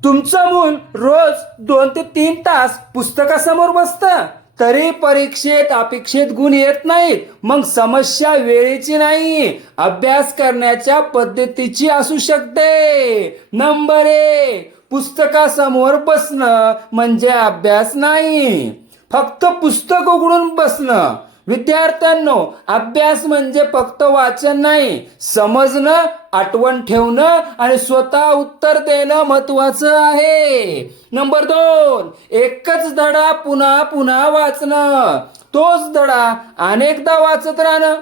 तुमचं मूल रोज 2 ते 3 तास पुस्तकासमोर बसतं तरी परीक्षेत अपेक्षित गुण येत नाहीत. मग समस्या वेळेची नाही, अभ्यास करण्याच्या पद्धतीची असू शकते. नंबर 1, पुस्तकासमोर बसणं म्हणजे अभ्यास नाही, फक्त पुस्तक उघडून बसणं. विद्यार्थ्यांनो, अभ्यास म्हणजे फक्त वाचन नाही, समजणं, आठवण ठेवणं आणि स्वतः उत्तर देणं महत्वाचं आहे. नंबर 2, एकच धडा पुन्हा पुन्हा वाचणं, तोच धडा अनेकदा वाचत राहणं.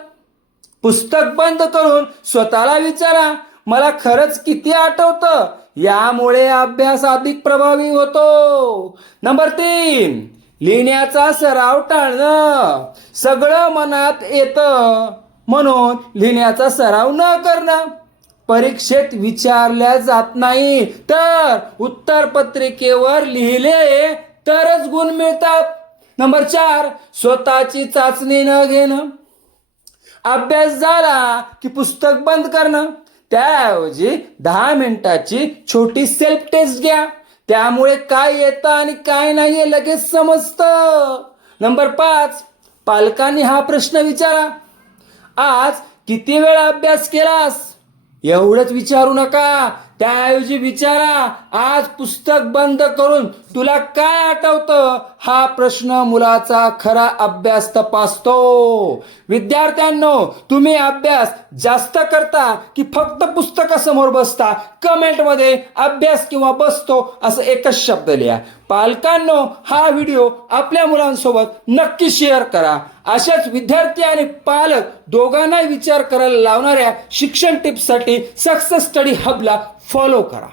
पुस्तक बंद करून स्वतःला विचारा, मला खरंच किती आठवतं. यामुळे अभ्यास अधिक प्रभावी होतो. नंबर 3, लिहिण्याचा सराव टाळणं. सगळं मनात येतं म्हणून लिहिण्याचा सराव न करणं. परीक्षेत विचारल्या जात नाही, तर उत्तरपत्रिकेवर लिहिले तरच गुण मिळतात. नंबर 4, स्वतःची चाचणी न घेणं. अभ्यास झाला की पुस्तक बंद करणं, त्याऐवजी 10 मिनिटाची छोटी सेल्फ टेस्ट घ्या. त्यामुळे काय येतं आणि काय नाही हे लगेच समजतं. नंबर 5, पालकांनी हा प्रश्न विचारा, आज किती वेळा अभ्यास केलास? एवढंच विचारू नका, त्याऐवजी विचारा, आज पुस्तक बंद करून तुला काय आठवतं? हा प्रश्न मुलाचा खरा अभ्यास तपासतो. विद्यार्थ्यांनो, तुम्ही अभ्यास जास्त करता की फक्त पुस्तकासमोर बसता? कमेंटमध्ये अभ्यास किंवा बसतो असं एकच शब्द लिहा. पालकांनो, हा व्हिडिओ आपल्या मुलांसोबत नक्की शेअर करा. अशाच विद्यार्थी आणि पालक दोघांनाही विचार करायला लावणाऱ्या शिक्षण टिप्ससाठी सक्सेस स्टडी हबला फॉलो करा.